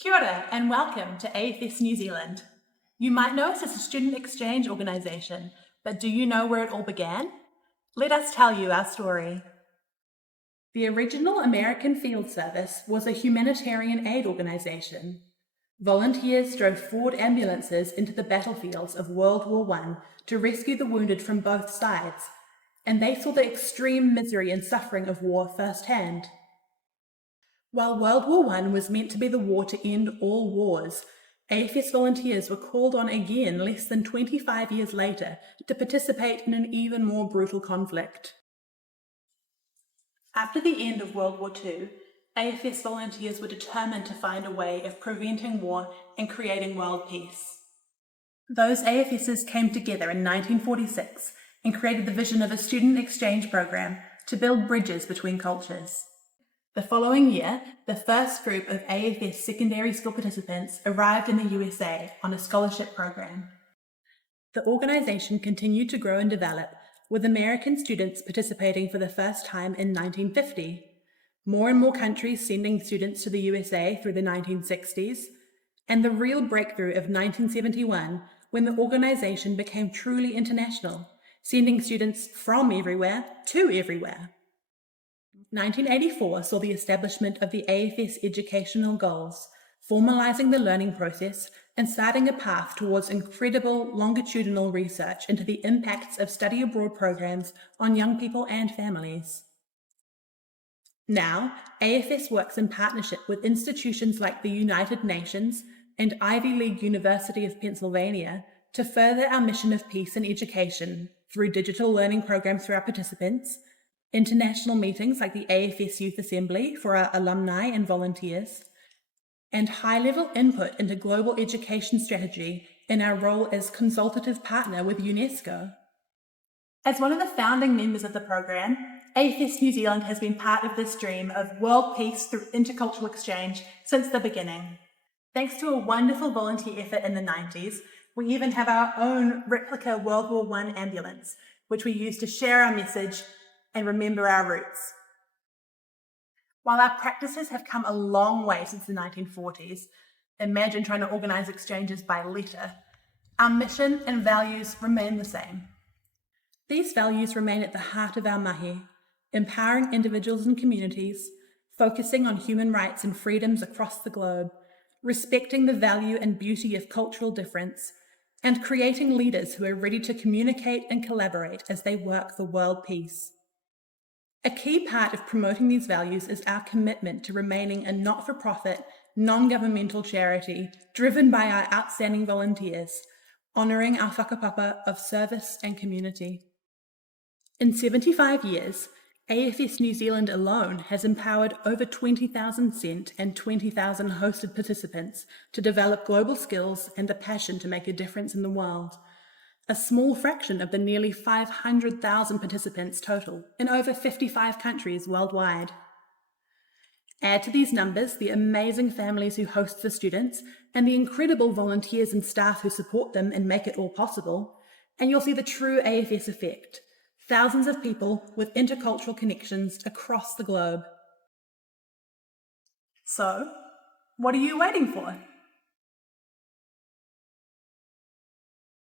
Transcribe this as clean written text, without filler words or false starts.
Kia ora and welcome to AFS New Zealand. You might know us as a student exchange organisation, but do you know where it all began? Let us tell you our story. The original American Field Service was a humanitarian aid organisation. Volunteers drove Ford ambulances into the battlefields of World War I to rescue the wounded from both sides, and they saw the extreme misery and suffering of war firsthand. While World War I was meant to be the war to end all wars, AFS volunteers were called on again less than 25 years later to participate in an even more brutal conflict. After the end of World War II, AFS volunteers were determined to find a way of preventing war and creating world peace. Those AFSs came together in 1946 and created the vision of a student exchange program to build bridges between cultures. The following year, the first group of AFS secondary school participants arrived in the USA on a scholarship program. The organisation continued to grow and develop, with American students participating for the first time in 1950, more and more countries sending students to the USA through the 1960s, and the real breakthrough of 1971 when the organisation became truly international, sending students from everywhere to everywhere. 1984 saw the establishment of the AFS educational goals, formalising the learning process and starting a path towards incredible longitudinal research into the impacts of study abroad programs on young people and families. Now, AFS works in partnership with institutions like the United Nations and Ivy League University of Pennsylvania to further our mission of peace and education through digital learning programs for our participants, international meetings like the AFS Youth Assembly for our alumni and volunteers, and high-level input into global education strategy in our role as consultative partner with UNESCO. As one of the founding members of the program, AFS New Zealand has been part of this dream of world peace through intercultural exchange since the beginning. Thanks to a wonderful volunteer effort in the 90s, we even have our own replica World War I ambulance, which we use to share our message and remember our roots. While our practices have come a long way since the 1940s, imagine trying to organise exchanges by letter, our mission and values remain the same. These values remain at the heart of our mahi, empowering individuals and communities, focusing on human rights and freedoms across the globe, respecting the value and beauty of cultural difference, and creating leaders who are ready to communicate and collaborate as they work for world peace. A key part of promoting these values is our commitment to remaining a not-for-profit, non-governmental charity driven by our outstanding volunteers, honouring our whakapapa of service and community. In 75 years, AFS New Zealand alone has empowered over 20,000 sent and 20,000 hosted participants to develop global skills and a passion to make a difference in the world. A small fraction of the nearly 500,000 participants total in over 55 countries worldwide. Add to these numbers the amazing families who host the students and the incredible volunteers and staff who support them and make it all possible, and you'll see the true AFS effect. Thousands of people with intercultural connections across the globe. So, what are you waiting for?